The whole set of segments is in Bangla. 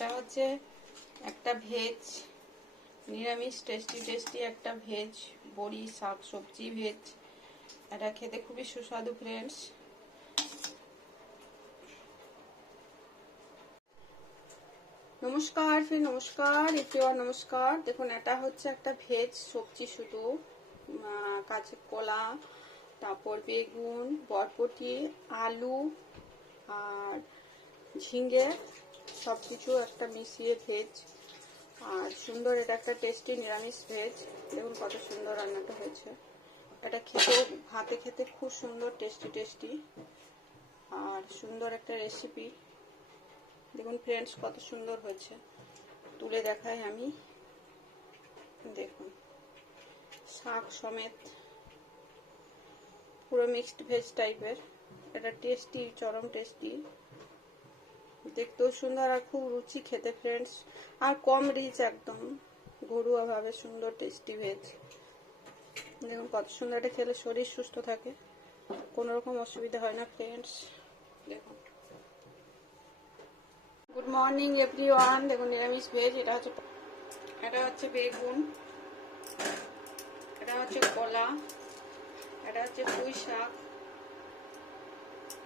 এটা হচ্ছে একটা ভেজ, নিরামিষ টেস্টি টেস্টি একটা ভেজ, বড়ি, শাক, সবজি, ভেজ। এটা খেতে খুবই সুস্বাদু ফ্রেন্ডস নমস্কার, ফির, নমস্কার এপ্রিয়ার নমস্কার। দেখুন, এটা হচ্ছে একটা ভেজ সবজি শুধু কাঁচা কলা, তারপর বেগুন, বরবটি, আলু, আর ঝিঙ্গে সব কিছু একটা মিশিয়ে ভেজ। আর সুন্দর এটা একটা টেস্টি নিরামিষ ভেজ। দেখুন কত সুন্দর রান্নাটা হয়েছে। এটা খেতে ভাতে খেতে খুব সুন্দর টেস্টি টেস্টি আর সুন্দর একটা রেসিপি দেখুন ফ্রেন্ডস কত সুন্দর হয়েছে। তুলে দেখাই আমি। দেখুন। শাক সমেত। পুরো মিক্সড ভেজ টাইপের এটা টেস্টি চরম টেস্টি দেখতেও সুন্দর আর খুব রুচি খেতে ফ্রেন্ডস আর কম রিচ একদম। ঘরোয়া ভাবে সুন্দর টেস্টি ভেজ দেখুন কত সুন্দর এটা খেলে শরীর সুস্থ থাকে। কোনো রকম অসুবিধা হয় না ফ্রেন্ডস দেখুন। গুড মর্নিং এভরিওয়ান দেখুন, নিরামিষ ভেজ এটা হচ্ছে এটা হচ্ছে বেগুন। এটা হচ্ছে কলা। এটা হচ্ছে পুঁই শাক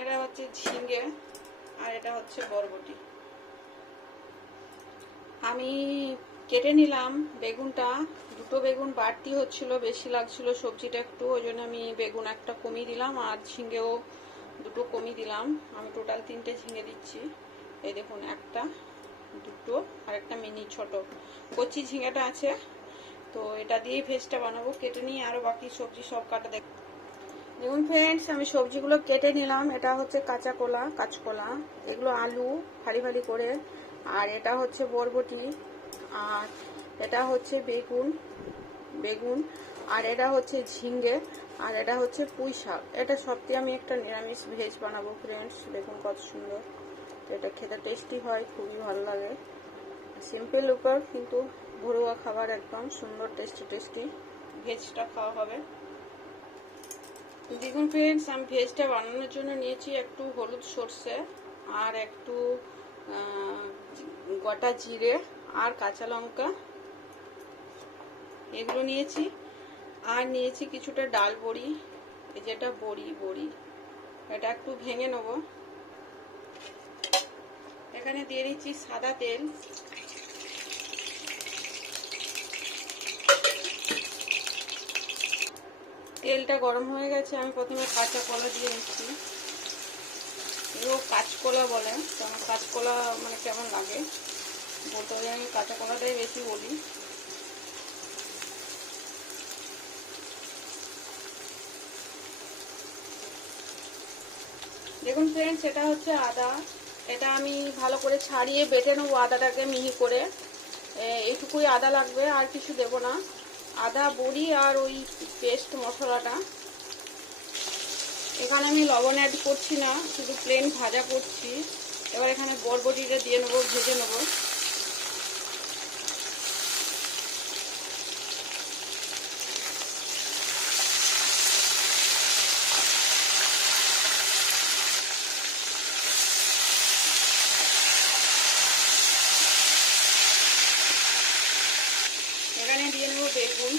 এটা হচ্ছে ঝিঙ্গে আর এটা হচ্ছে বরবটি। আমি কেটে নিলাম বেগুনটা। দুটো বেগুন বাড়তি হচ্ছিল, বেশি লাগছিল সবজিটা একটু, ওই জন্য আমি বেগুন একটা কমিয়ে দিলাম আর ঝিঙ্গেও দুটো কমিয়ে দিলাম। আমি টোটাল তিনটে ঝিঙে দিচ্ছি। এই দেখুন, একটা, দুটো আর একটা মিনি ছোট। কচি ঝিঙেটা আছে, তো এটা দিয়েই ভেজটা বানাবো। কেটে নিয়ে আরও বাকি সবজি সব কাটা দেখ দেখুন ফ্রেন্ডস আমি সবজিগুলো কেটে নিলাম। এটা হচ্ছে কাঁচা কলা, কাঁচকলা, এগুলো আলু ফালি ফালি করে। আর এটা হচ্ছে বরবটি, আর এটা হচ্ছে বেগুন বেগুন, আর এটা হচ্ছে ঝিঙ্গে, আর এটা হচ্ছে পুঁই শাক। এটা সব দিয়ে আমি একটা নিরামিষ ভেজ বানাবো ফ্রেন্ডস দেখুন কত সুন্দর। তো এটা খেতে টেস্টি হয়, খুবই ভালো লাগে। সিম্পল উপর কিন্তু ঘরোয়া খাবার একদম সুন্দর টেস্টি টেস্টি ভেজটা খাওয়া হবে। দেখুন ফ্রেন্ডস আমি ভেজটা বানানোর জন্য নিয়েছি একটু হলুদ সর্ষে আর একটু গোটা জিরে আর কাঁচা লঙ্কা। এগুলো নিয়েছি। আর নিয়েছি কিছুটা ডাল বড়ি যেটা বড়ি বড়ি। এটা একটু ভেঙে নেব। এখানে দিয়ে দিচ্ছি সাদা তেল। তেলটা গরম হয়ে গেছে, আমি প্রথমে কাঁচা কলা দিয়ে নিচ্ছি। এগুলো কাঁচকলা বলে, তো কাঁচকলা মানে কেমন লাগে? বলতে গেলে আমি কাঁচা কলাটাই বেশি বলি। দেখুন ফ্রেন্ডস এটা হচ্ছে আদা। এটা আমি ভালো করে ছাড়িয়ে বেটে নেব আদাটাকে মিহি করে। এইটুকুই আদা লাগবে, আর কিছু দেব না। আদা, বড়ি আর ওই পেস্ট মশলাটা। এখানে আমি লবণ অ্যাড করছি না, শুধু প্লেন ভাজা করছি। এবার এখানে বরবটিটা দিয়ে নেব, ভেজে নেব এখানে দিয়ে নেব বেগুন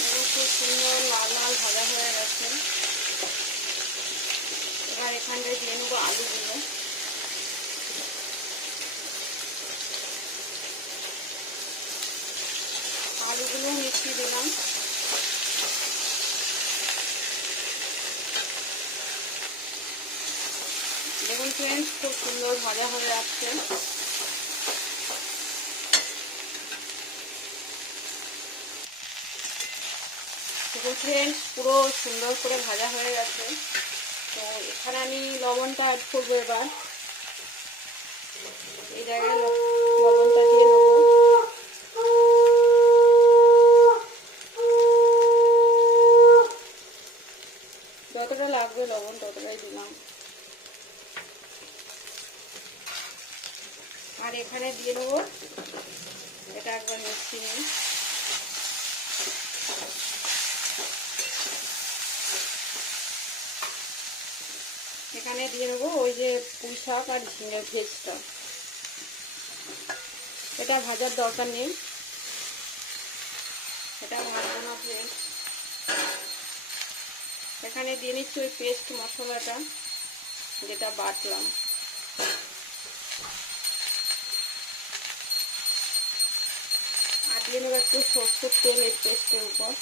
এগুলো খুব সুন্দর লাল লাল ভাজা এবার এখানটায় দিয়ে নেব আলুগুলো। আলুগুলো মিশিয়ে দিলাম। দেখুন, ফ্রেন্ডস, খুব সুন্দর ভাজা হয়ে যাচ্ছে দেখুন ফ্রেন্ডস পুরো সুন্দর করে ভাজা হয়ে গেছে। তো এখানে আমি লবণটা অ্যাড করব এবার। এই জায়গায় লবণটা দিয়ে নেব যতটা লাগবে লবণ, ততটাই দিলাম। আর এখানে দিয়ে দেবো, এটা একবার মিশিয়ে এখানে দিয়ে নেব ওই যে পুঁই শাক আর ঝিঙের ভেজটা। এটা ভাজার দরকার নেই। এটা ভাজবো না ভেজ এখানে দিয়ে নিচ্ছি ওই পেস্ট মশলাটা, যেটা বাটলাম। আর দিয়ে নেব একটু সর্ষের তেল এই পেস্টের উপর।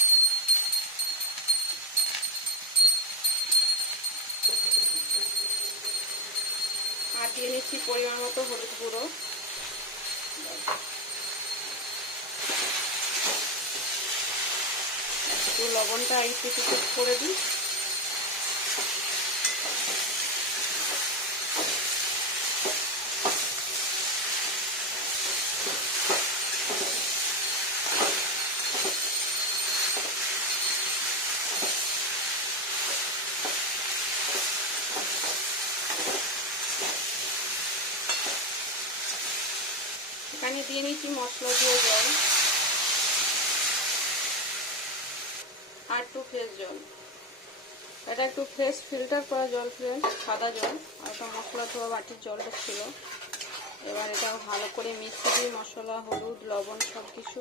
দিয়ে নিচ্ছি পরিমাণ মতো হলুদ গুঁড়ো। একটু লবণটা একটু করে দিই। দিয়ে নিচ্ছি মশলা দিয়ে জল। আর একটু ফ্রেশ জল। এটা একটু ফ্রেশ ফিল্টার করা জল ফ্রেশ সাদা জল। আর একটা মশলা ধোয়া বাটির জলটা ছিল। এবার এটা ভালো করে মিশিয়ে দিই মশলা, হলুদ, লবণ সব কিছু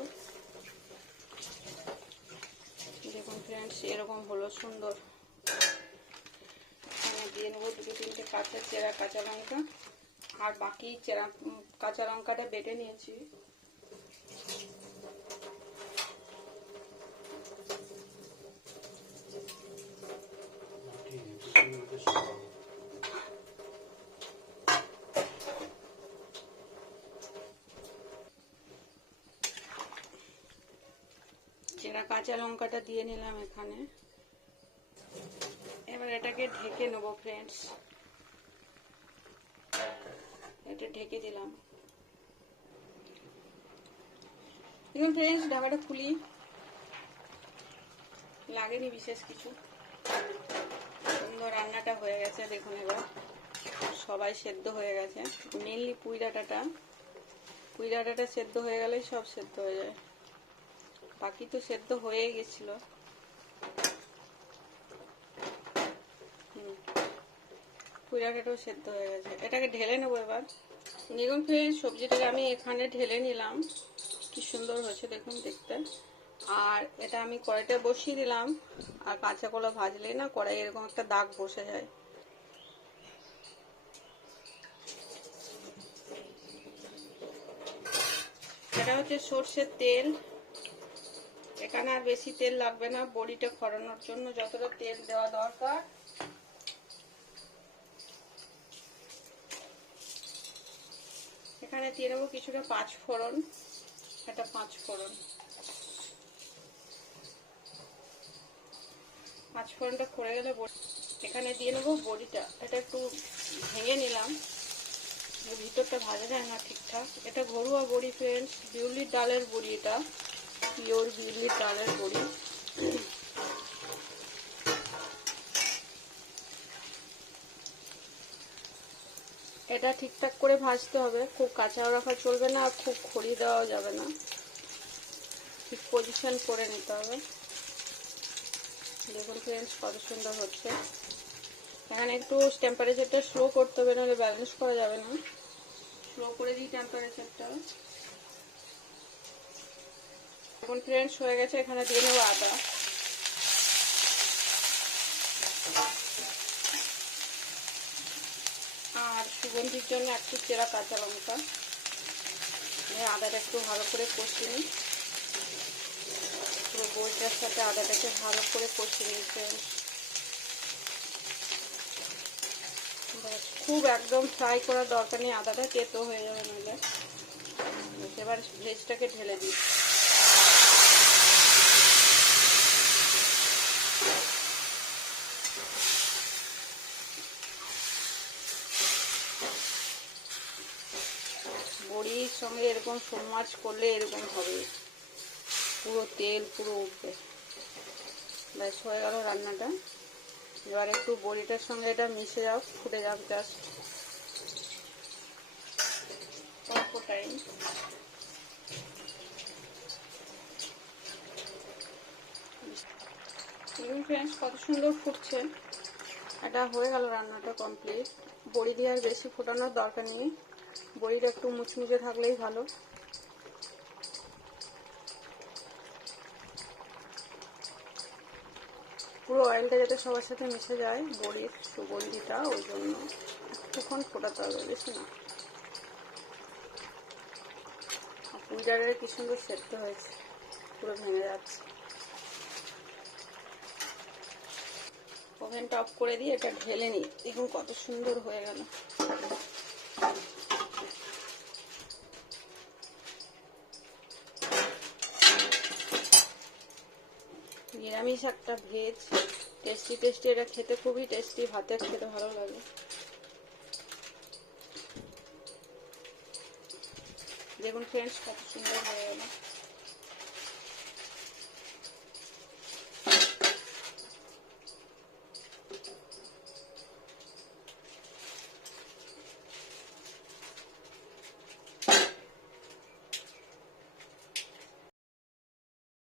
দেখুন ফ্রেন্ডস এরকম হলো সুন্দর। দিয়ে নেব দুটো তিনটে কাঁচা চেরা কাঁচা লঙ্কা। আর বাকি চেরা কাঁচা লঙ্কাটা বেটে নিয়েছি। চেরা কাঁচা লঙ্কাটা দিয়ে নিলাম এখানে। এবার এটাকে ঢেকে নেব ফ্রেন্ডস এটা ঢেকে দিলাম। দেখুন ফ্রেন্ডস ঢাকাটা খুলি। লাগেনি বিশেষ কিছু। সুন্দর রান্নাটা হয়ে গেছে, দেখুন এবার। সবাই সেদ্ধ হয়ে গেছে। মেনলি পুঁই ডাঁটাটা। পুঁই ডাঁটাটা সেদ্ধ হয়ে গেলেই সব সেদ্ধ হয়ে যায়। বাকি তো সেদ্ধ হয়ে গেছিল। পুঁই ডাঁটাটাও সেদ্ধ হয়ে গেছে। এটাকে ঢেলে নেব এবার। দেখুন ফ্রেন্ড সবজিটাকে আমি এখানে ঢেলে নিলাম। কি সুন্দর হয়েছে দেখুন দেখতে। আর এটা আমি কড়াইটা বসিয়ে দিলাম। আর কাঁচা কলা ভাজলেই না কড়াই এরকম একটা দাগ বসে যায়। এটা হচ্ছে সর্ষের তেল। এখানে আর বেশি তেল লাগবে না। বড়িটা খরানোর জন্য যতটা তেল দেওয়া দরকার এখানে দিয়ে নেব কিছুটা পাঁচ ফোড়ন, একটা পাঁচ ফোড়ন। পাঁচ ফোড়নটা পড়ে গেলে এখানে দিয়ে নেব বড়িটা। এটা একটু ভেঙে নিলাম। ভিতরটা ভাজা যায় না ঠিকঠাক। এটা ঘরোয়া বড়ি ফ্রেন্ডস বিউলির ডালের বড়ি এটা। পিওর বিউলির ডালের বড়ি। এটা ঠিকঠাক করে ভাজতে হবে। খুব কাঁচাও রাখা চলবে না আর খুব খড়ি দেওয়াও যাবে না। ঠিক পজিশন করে নিতে হবে। দেখুন ফ্রেন্ডস কত সুন্দর হচ্ছে। এখানে একটু টেম্পারেচারটা স্লো করতে হবে, নাহলে ব্যালেন্স করা যাবে না। স্লো করে দিই টেম্পারেচারটা এখন ফ্রেন্ডস হয়ে গেছে, এখানে দিয়ে নেব আদা আর সুগন্ধির জন্য একটু চেরা কাঁচা লঙ্কা। আদাটা একটু ভালো করে কষিয়ে নিই। পুরো বইটার সাথে আদাটাকে ভালো করে নিই friends। খুব একদম ফ্রাই করার দরকার নেই আদাটা তেতো হয়ে যাবে ব্যাস, এবার ভেজটাকে ঢেলে দিই বড়ির সঙ্গে এরকম মাছ করলে এরকম হবে। পুরো তেল, পুরো উঠবে ব্যাস, হয়ে গেল রান্নাটা। এবার একটু বড়িটার সঙ্গে এটা মিশে যাও, ফুটে যাক জাস্ট অল্প টাইম কত সুন্দর ফুটছে। এটা হয়ে গেল রান্নাটা কমপ্লিট বড়ি দিয়ে আর বেশি ফোটানোর দরকার নেই। বড়িটা একটু মুচমুচে থাকলেই ভালো। পুরো অয়েলটা যাতে সবার সাথে মিশে যায়, বড়ির সুগন্ধিটা, ওই জন্য একটুক্ষণ ফোটাতে হবে, বেশি না। পুইডারে কি সুন্দর সেদ্ধ হয়েছে, পুরো ভেঙে যাচ্ছে। ওভেনটা অফ করে দিয়ে এটা ঢেলে নিই, দেখুন কত সুন্দর হয়ে গেল। নিরামিষ একটা ভেজ। টেস্টি টেস্টি এটা খেতে খুবই টেস্টি ভাতে খেতে ভালো লাগে। দেখুন ফ্রেন্ডস কত সুন্দর হয়ে গেল।